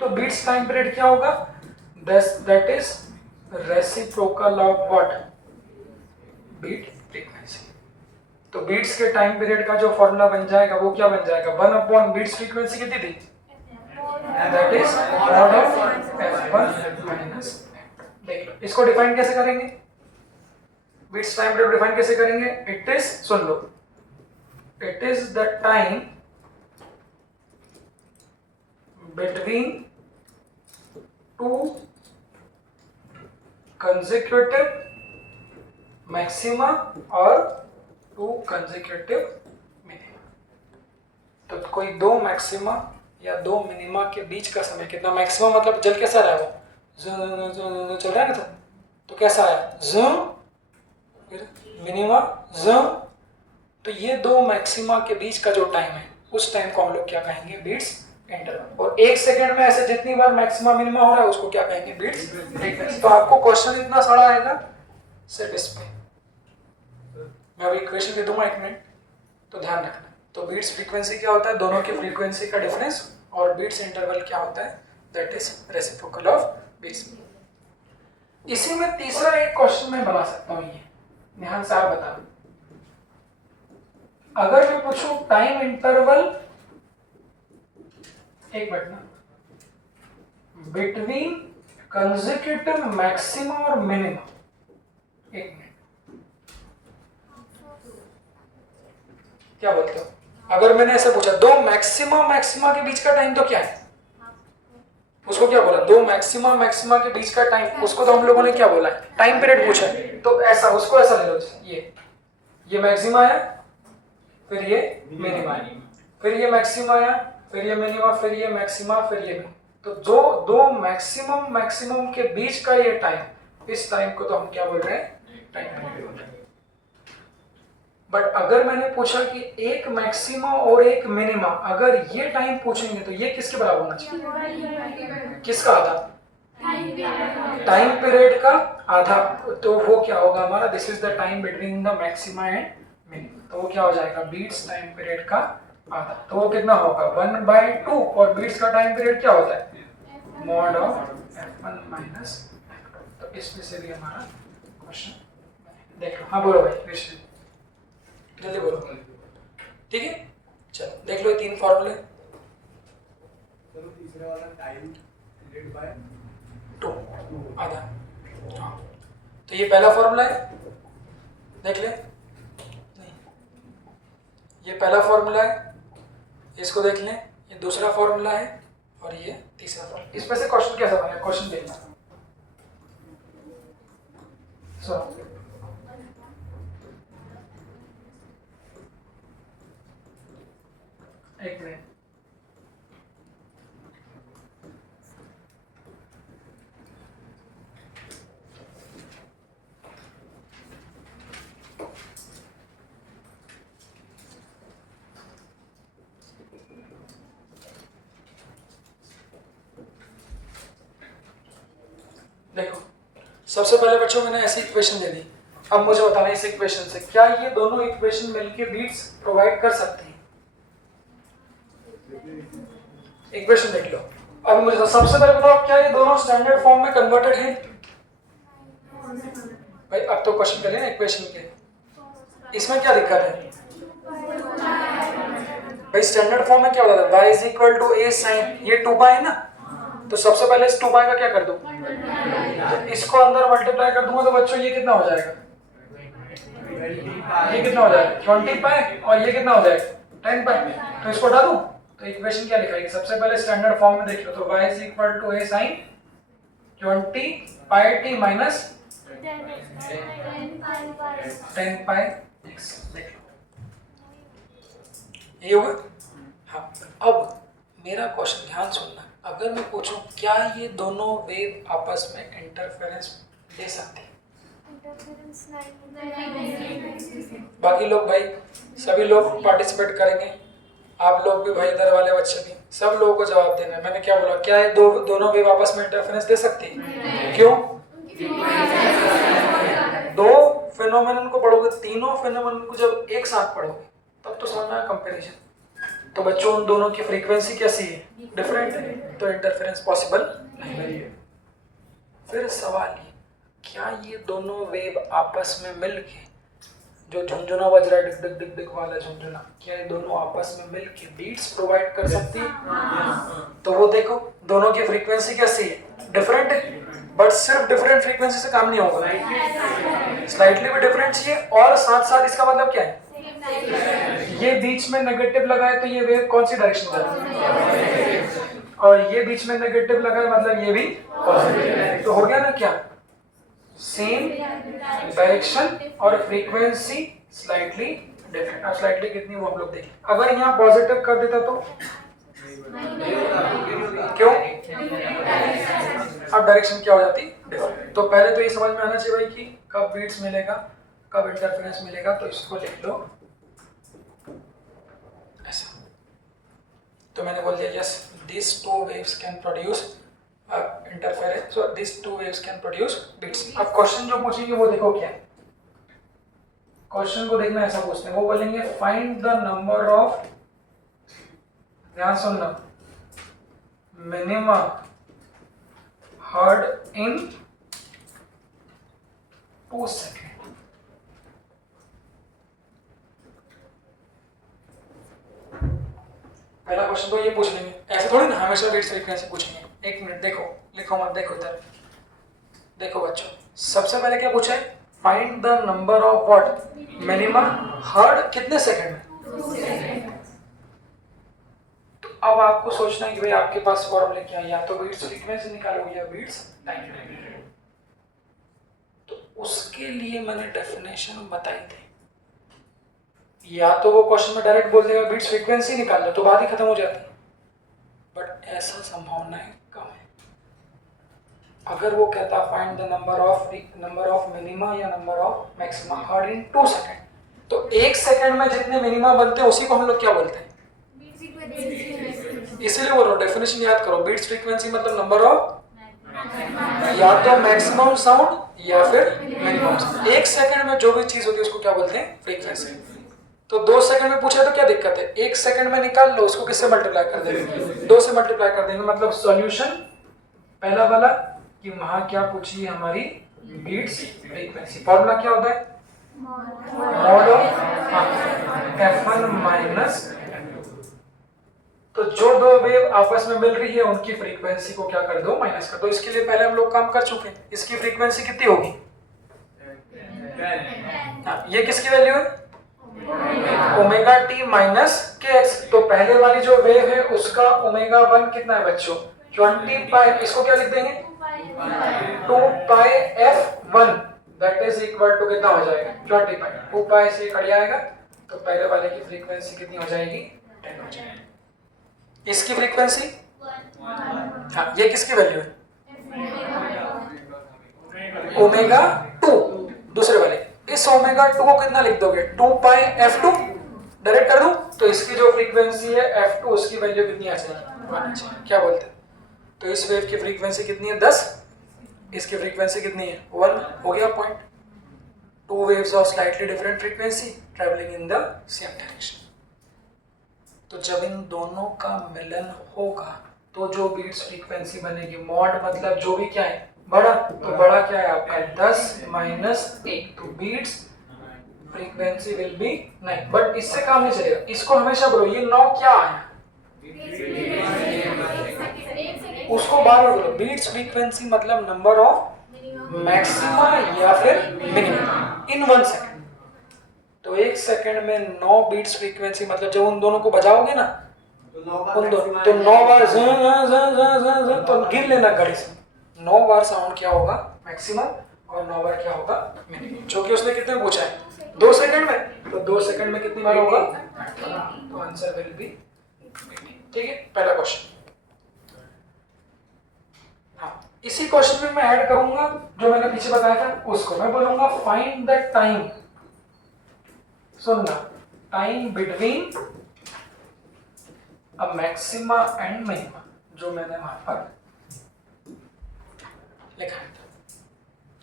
तो beats time period क्या होगा, that is reciprocal of what, beat frequency. तो बीट्स के टाइम पीरियड का जो फॉर्मूला बन जाएगा वो क्या बन जाएगा, 1 बीट्स फ्रीक्वेंसी कितनी थी, that is mod of f1 minus. देख लो इसको डिफाइन कैसे करेंगे, बीट्स टाइम पीरियड डिफाइन कैसे करेंगे, it is, soon low, it is the time between two consecutive maxima और 2 consecutive मिनिमा। तो कोई 2 मैक्सिमा या 2 मिनिमा के बीच का समय कितना, मैक्सिमम मतलब जल कैसा रहा है वो चल रहा है ना, तो कैसा आया फिर मिनिमा तो ये 2 मैक्सिमा के बीच का जो टाइम है उस टाइम को हम लोग क्या कहेंगे, बीट्स इंटरवल। और 1 सेकंड में ऐसे जितनी बार मैक्सिमा मिनिमा हो रहा है उसको क्या कहेंगे, बीट्स फ्रीक्वेंसी। तो आपको क्वेश्चन इतना सारा आएगा सिर्फ इस पे, मैं अभी इक्वेशन दे दूंगा 1 मिनट, तो ध्यान रखना। तो बीट्स फ्रीक्वेंसी क्या होता है, दोनों की फ्रीक्वेंसी का डिफरेंस, और बीट्स इंटरवल क्या होता है, that is reciprocal of beats. इसी में तीसरा एक क्वेश्चन मैं बना सकता हूं, ये ध्यान से आप बता, अगर मैं पूछूं टाइम इंटरवल, एक मिनट ना, बिटवीन कंसेक्यूटिव मैक्सिमा और मिनिमा, एक मिनट, क्या बोलते हो, अगर मैंने ऐसा पूछा 2 मैक्सिमा के बीच का टाइम तो क्या है, उसको क्या बोला, 2 मैक्सिमा के बीच का टाइम, उसको तो हम लोगों ने क्या बोला, टाइम पीरियड पूछा है। तो ऐसा, उसको ऐसा ले लो, ये मैक्सिमा है, फिर ये मिनिमा है, फिर ये मैक्सिमा है, फिर ये मिनिमा, फिर ये मैक्सिमा, फिर ये मिनिमा। तो जो 2 मैक्सिमम के बीच का ये टाइम, इस टाइम को तो हम क्या बोल रहे हैं, टाइम पीरियड बोल रहे हैं। बट अगर मैंने पूछा कि एक मैक्सिमा और एक मिनिमा, अगर ये टाइम पूछेंगे तो ये किसके बराबर होना चाहिए, किसका आधा, टाइम पीरियड का आधा। तो वो क्या होगा हमारा, this is the time between the maxima and minima, तो वो क्या हो जाएगा, बीट्स टाइम पीरियड का आधा। तो वो कितना होगा, 1/2, और बीट्स का टाइम पीरियड क्या होता है, mod of f1 minus f2। तो इसमें से भी हमारा क्वेश्चन देख लो। हाँ बोलो भाई, क्वेश्चन जल्दी बोलो, ठीक है। चलो देख लो ये 3 फॉर्मूले। चलो तीसरे वाला टाइम डिवाइडेड बाय 2 आधा, हाँ। तो ये पहला फॉर्मूला है, देख ले, नहीं ये पहला फॉर्मूला है, इसको देख लें, ये दूसरा फॉर्मूला है, और ये तीसरा फॉर्मूला। इसमें से क्वेश्चन कैसा बना है, क्वेश्चन देखना। सो एक मिनट, देखो सबसे पहले बच्चों मैंने ऐसी इक्वेशन दे दी, अब मुझे बताना इस इक्वेशन से क्या ये दोनों इक्वेशन मिलके बीट्स प्रोवाइड कर सकती हैं। इक्वेशन देख लो, अब मुझे सबसे पहले बताओ क्या ये दोनों स्टैंडर्ड फॉर्म में कन्वर्टेड हैं भाई। अब तो क्वेश्चन करिए ना इक्वेशन के, इसमें क्या दिक्कत है भाई, स्टैंडर्ड फॉर्म में क्या होता है, y is two a sin, ये 2 पाई है ना, तो सबसे पहले इस 2 पाई का क्या कर दूं, तो इसको अंदर मल्टीप्लाई कर दूंगा, तो बच्चों ये कितना हो जाएगा, ये कितना हो जाएगा 20 पाई, और ये कितना हो जाएगा 10 पाई। तो इसको हटा दूं, तो इक्वेशन क्या लिखाएगी, सबसे पहले स्टैंडर्ड फॉर्म में देख लो, तो y is equal to a sin 20 pi t minus 10 pi x, देख लो ये होगा। हाँ, अब मेरा क्वेश्चन ध्यान सुनना, अगर मैं पूछूं क्या ये दोनों वेव आपस में इंटरफेरेंस दे सकते हैं, बाकी लोग भाई सभी लोग पार्टिसिपेट करेंगे, आप लोग भी भाई, इधर वाले बच्चे भी, सब लोगों को जवाब देना है। मैंने क्या बोला, क्या ये दोनों वेव आपस में इंटरफेरेंस दे सकती है, क्यों, 2 फेनोमेनन को पढ़ोगे, तीनों फेनोमेनन को जब एक साथ पढ़ोगे तब तो समझ में आया कंपैरिजन। तो बच्चों उन दोनों की फ्रीक्वेंसी कैसी है? डिफरेंट है, तो इंटरफेरेंस पॉसिबल नहीं है। फिर सवाल ये, क्या ये दोनों वेव आपस में मिलके, जो झुंझुना बज रहा है डिग डिग डिग डिग वाला झुंझुना, क्या ये दोनों आपस में मिलके बीट्स प्रोवाइड कर सकती है? तो वो देखो दोनों की फ्रीक्वेंसी कैसी है? डिफरेंट है, बट सिर्फ डिफरेंट फ्रीक्वेंसी से काम नहीं होगा, स्लाइटली भी डिफरेंट चाहिए, और साथ साथ इसका मतलब क्या है? ये बीच में नेगेटिव लगा है तो ये वेव कौन सी डायरेक्शन में जाती है, और ये बीच में नेगेटिव लगा है मतलब ये भी पॉजिटिव। तो हो गया ना क्या? सेम डायरेक्शन और फ्रीक्वेंसी स्लाइटली डिफरेंट। अब स्लाइटली कितनी वो हम लोग देखें। अगर यहाँ पॉजिटिव कर देता तो क्यों? अब डायरेक्शन क्या हो जाती? डिफरेंट। तो पहले तो ये समझ में आना चाहिए भाई कि कब बीट्स मिलेगा, कब इंटरफेरेंस मिलेगा। तो इसको लिख लो ऐसा। तो मैंने बोल दिया yes, these two waves can produce interference, so these two waves can produce beats। अब क्वेश्चन जो पूछेंगे वो देखो क्या है। क्वेश्चन को देखना ऐसा पूछते हैं, वो बोलेंगे फाइंड द नंबर ऑफ, ध्यान सुनना, मिनिमा heard in 2 seconds। पहला क्वेश्चन तो ये पूछ लेंगे, ऐसे थोड़ी ना हमेशा बीट्स फ्रीक्वेंसी पूछेंगे। एक मिनट देखो, लिखो मत, देखो इधर देखो बच्चों। सबसे पहले क्या पूछा है? Find the number of what, minima heard कितने सेकंड में। तो अब आपको सोचना है कि भाई आपके पास फॉर्मूला क्या है, या तो बीट्स फ्रीक्वेंसी निकालो या बीट्स टाइम। तो उसके लिए मैंने डेफिनेशन बताई थी। या तो वो क्वेश्चन में डायरेक्ट बोल देगा बीट्स फ्रीक्वेंसी निकाल लो तो बात ही खत्म हो जाती, बट ऐसा संभावना कम है। अगर वो कहता find the number of minima या number of maxima heard in 2 second, तो 1 सेकंड में जितने मिनिमा बनते हैं उसी को हम लोग क्या बोलते हैं? इसीलिए बोल रहा हूँ डेफिनेशन याद करो। बीट्स फ्रीक्वेंसी मतलब नंबर ऑफ, या तो मैक्सिमम साउंड या फिर मिनिमम साउंड। 1 सेकंड में जो भी चीज होती है उसको क्या बोलते हैं? फ्रीक्वेंसी। तो 2 सेकंड में पूछा तो क्या दिक्कत है? 1 सेकंड में निकाल लो, उसको किससे मल्टीप्लाई कर देंगे? 2 से मल्टीप्लाई कर देंगे। मतलब सॉल्यूशन पहला वाला कि वहां क्या पूछी है हमारी? Beats frequency. फॉर्मूला क्या होता है? Mod of f1 minus. तो जो दो वेव आपस में मिल रही है उनकी फ्रीक्वेंसी को क्या कर दो? माइनस कर दो। इसके लिए पहले हम लोग काम कर चुके हैं। इसकी फ्रीक्वेंसी कितनी होगी? ये किसकी वैल्यू है? ओमेगा टी माइनस के एक्स। तो पहले वाली जो वेव है उसका ओमेगा 1 कितना है बच्चों? 20 पाई। इसको क्या लिख देंगे? 2 pi f1 that is equal to कितना हो जाएगा? 20 पाई। 2 पाई से कट जाएगा तो पहले वाले की फ्रीक्वेंसी कितनी हो जाएगी? 10 हो जाएगी। इसकी फ्रीक्वेंसी हाँ, ये किसकी वैल्यू है? ओमेगा 2 दूसरे वाले। इस ओमेगा 2 को कितना लिख दोगे? 2 पाई f2 डायरेक्ट कर दूं तो इसकी जो फ्रीक्वेंसी है f2 उसकी वैल्यू कितनी आ जाएगी? 1 आ जाएगी। क्या बोलते हैं? तो इस वेव की फ्रीक्वेंसी कितनी है? 10। इसकी फ्रीक्वेंसी कितनी है? 1। हो गया point. 2 waves of slightly different frequency travelling in the same direction. तो जब इन दोनों का मिलन होगा तो जो बीट्स फ्रीक्वेंसी बनेगी, मॉड मतलब जो भी क्या है? बड़ा। तो बड़ा क्या है आपका? 10 माइनस 1। तो beats frequency will be 9। But इससे काम नहीं चलेगा, इसको हमेशा बोलो ये 9 क्या आया? उसको बार बार बोलो। बीट्स फ्रीक्वेंसी मतलब नंबर ऑफ मैक्सिमा या फिर मिनिमम इन 1 सेकंड। तो 1 सेकंड में 9 बीट्स फ्रीक्वेंसी मतलब जब उन दोनों को बजाओगे ना उन दोनों तो 9 बार तो गिन लेना घड़ी से। 9 बार साउंड क्या होगा? मैक्सिमम, और 9 बार क्या होगा? मिनिमम। जो कि उसने कितने पूछा है? 2 सेकंड में। तो 2 सेकंड में कितनी बार होगा? तो आंसर विल बी। ठीक है, पहला क्वेश्चन। हाँ, इसी क्वेश्चन में मैं ऐड करूंगा जो मैंने पीछे बताया था उसको। मैं बोलूंगा फाइंड द टाइम, सुनना, time between a maxima and minima, जो मैंने वहां पर लिखा है।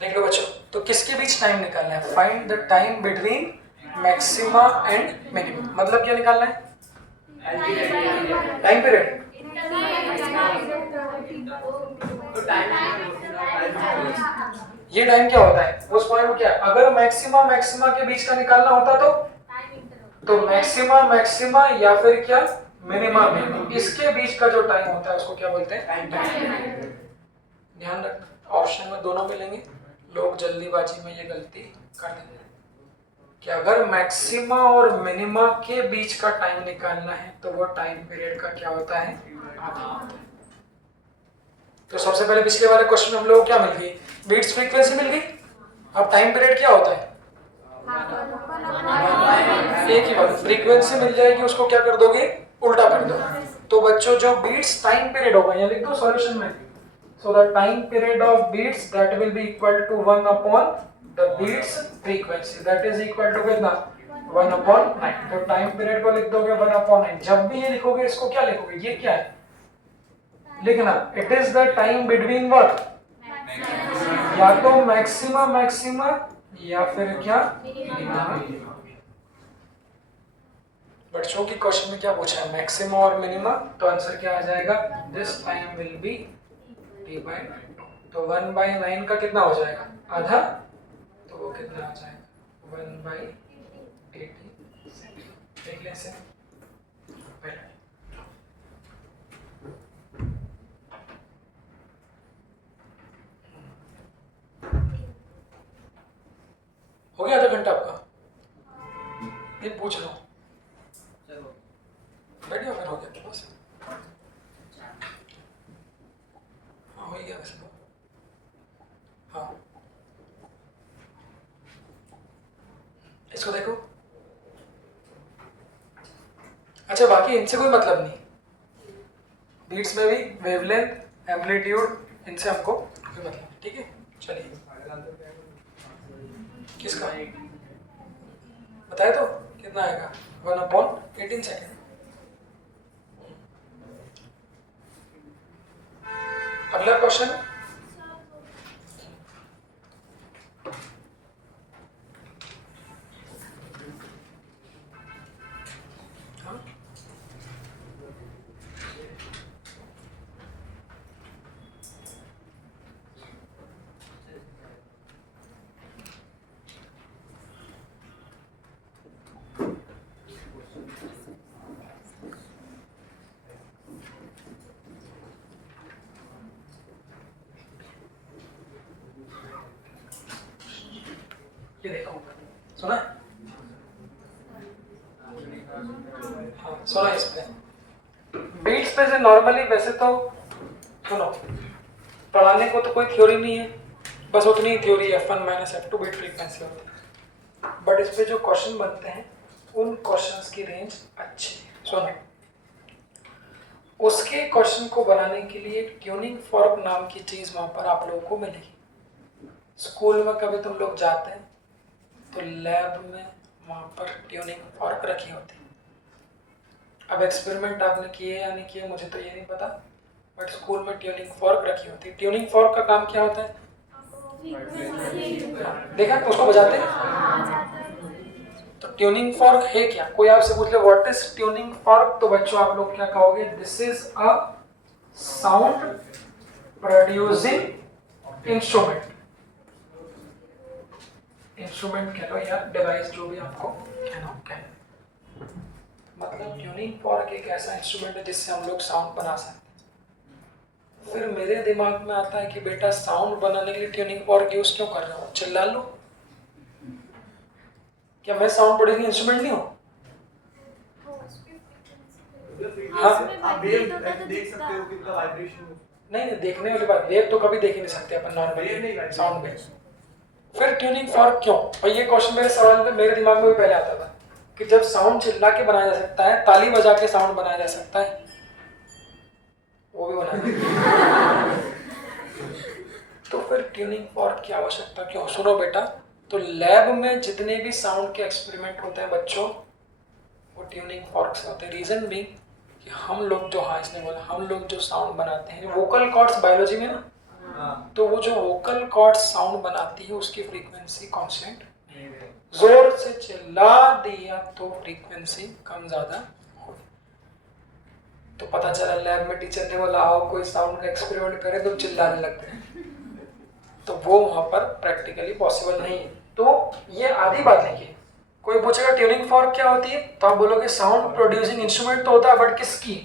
देख लो बच्चों, तो किसके बीच टाइम निकालना है? Find the time between maxima and minima. मतलब क्या निकालना है? Time period. ये टाइम क्या होता है उस पॉइंट में? क्या अगर मैक्सिमा मैक्सिमा के बीच का निकालना होता तो मैक्सिमा मैक्सिमा या फिर क्या मिनिमा में इसके बीच का जो टाइम होता है उसको क्या बोलते हैं? टाइम। ध्यान रखना ऑप्शन में दोनों मिलेंगे, लोग जल्दीबाजी में ये गलती कर देंगे कि अगर मैक्सिमा और मिनिमा के बीच का टाइम निकालना है तो वो टाइम पीरियड का क्या होता है? आधा होता है। तो सबसे पहले पिछले वाले क्वेश्चन में हम लोग को क्या मिल गई? बीट्स फ्रीक्वेंसी मिल गई। अब टाइम पीरियड क्या होता है? एक ही बात, फ्रीक्वेंसी मिल जाएगी उसको क्या कर दोगे? उल्टा कर दो। तो बच्चों जो बीट्स टाइम पीरियड होगा यहाँ लिख दो सॉल्यूशन में। So the time period of beats that will be equal to 1 upon the beats frequency, that is equal to कितना? 1 upon 9। तो टाइम पीरियड को लिख दोगे 1 upon 9। जब भी ये लिखोगे इसको क्या लिखोगे? ये क्या है लिखना? It is the time between what? या तो मैक्सिमा मैक्सिमा या फिर क्या मिनिमा। बच्चों की क्वेश्चन में क्या पूछा है? मैक्सिमा और मिनिमा। तो आंसर क्या आ जाएगा? This time will be T/2। तो 1/9 का कितना हो जाएगा? आधा। तो वो कितना आ जाएगा? 1/80। देख लें इसे पहले। हो गया आधा घंटा आपका? ये पूछ लो। बैठिए फिर, हो गया बस। हाँ हो गया वैसे तो। हाँ इसको देखो। अच्छा बाकी इनसे कोई मतलब नहीं। बीट्स में भी वेवलेंथ एम्पलीट्यूड इनसे हमको कोई मतलब नहीं। ठीक है चलिए। किसका बताए तो कितना आएगा? 1/18 सेकेंड। अगला क्वेश्चन। ये देखो सुना? हाँ सुना इस पे। बीट्स पे से नॉर्मली वैसे तो सुनो, पढ़ाने को तो कोई थ्योरी नहीं है, बस उतनी ही theory F1 - F2 beat frequency होती है। बट इस पे जो क्वेश्चन बनते हैं उन क्वेश्चंस की रेंज अच्छी है। सुनो, उसके क्वेश्चन को बनाने के लिए ट्यूनिंग फॉर्क नाम की चीज वहां पर आप लोगों को मिलेगी। स्कूल में कभी तुम लोग जाते हैं तो लैब में वहां पर ट्यूनिंग फॉर्क रखी होती है। अब एक्सपेरिमेंट आपने किए या नहीं किए मुझे तो ये नहीं पता, बट स्कूल में ट्यूनिंग फॉर्क रखी होती है। ट्यूनिंग फॉर्क का काम क्या होता है? देखा उसको बजाते हैं। तो ट्यूनिंग फॉर्क है क्या? कोई आपसे पूछ ले व्हाट इज ट्यूनिंग फॉर्क, तो बच्चों आप लोग क्या कहोगे? This is a sound producing instrument. Instrument कह लो या डिवाइस, जो भी आपको कहना हो कह लो। मतलब ट्यूनिंग फॉर्क एक ऐसा इंस्ट्रूमेंट है जिससे हम लोग साउंड बना सकते हैं। फिर मेरे दिमाग में आता है कि बेटा साउंड बनाने के लिए ट्यूनिंग फॉर्क यूज क्यों कर रहे हो? चिल्ला लो, क्या मैं साउंड प्रोड्यूसिंग इंस्ट्रूमेंट नहीं हूँ? हाँ आप वेव देख सकते हो कितना वाइब्रेशन। नहीं देखने वाली बात, वेव तो कभी देख ही नहीं सकते अपन नॉर्मली साउंड में। फिर ट्यूनिंग फॉर्क क्यों? और ये क्वेश्चन मेरे सवाल में मेरे दिमाग में भी पहले आता था कि जब साउंड चिल्ला के बनाया जा सकता है, ताली बजा के साउंड बनाया जा सकता है, वो भी बनाया तो फिर ट्यूनिंग फॉर्क की आवश्यकता क्यों? सुनो बेटा, तो लैब में जितने भी साउंड के एक्सपेरिमेंट होते हैं बच्चों, वो ट्यूनिंग फॉर्क से होते हैं। रीजन भी कि हम लोग जो, हाँ इसने बोला, हम लोग जो साउंड बनाते हैं, वोकल कॉर्ड्स बायोलॉजी में ना, तो वो जो वोकल कॉर्ड साउंड बनाती है उसकी फ्रीक्वेंसी कांस्टेंट, जोर से चिल्ला दिया तो फ्रीक्वेंसी कम ज्यादा होगी। तो पता चला लैब में टीचर ने बोला आओ कोई साउंड का एक्सपेरिमेंट करे, तो चिल्लाने लगते हैं, तो वो वहां पर प्रैक्टिकली पॉसिबल नहीं है। तो ये आधी बात लिखिए। कोई पूछेगा ट्यूनिंग फॉर्क क्या होती है, तो आप बोलोगे साउंड प्रोड्यूसिंग इंस्ट्रूमेंट तो होता है, बट किसकी?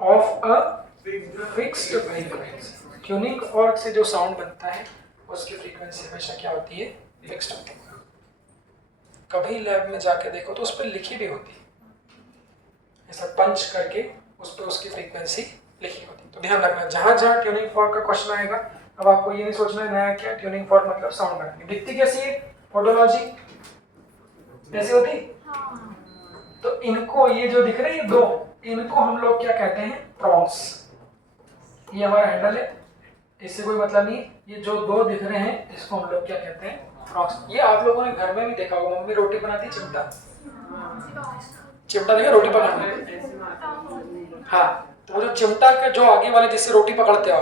Of a fixed frequency. Tuning fork से जो साउंड बनता है उसकी फ्रीक्वेंसी हमेशा क्या होती है? फिक्स्ड होती है। कभी लैब में जाके देखो तो उस पर लिखी भी होती है, ऐसा पंच करके उस पर उसकी फ्रीक्वेंसी लिखी होती है। तो ध्यान रखना जहां जहां ट्यूनिंग फॉर्क का क्वेश्चन आएगा, अब आपको ये नहीं सोचना है नया क्या ट्यूनिंग फॉर्क मतलब साउंड बनानी। दिखती कैसी है फोटोलॉजी? ऐसी होती? तो इनको ये जो दिख रहे हैं ये दो, इनको हम लोग क्या कहते हैं? प्रॉन्स। ये हमारा हैंडल है, इससे कोई मतलब नहीं। ये जो दो दिख रहे हैं इसको हम लोग क्या कहते हैं? प्रॉन्स। ये आप लोगों ने घर में भी देखा होगा, मम्मी रोटी बनाती चिमटा, चिमटा देखा रोटी पकाने। हाँ, तो वो जो चिमटा के जो आगे वाले जिससे रोटी पकड़ते हो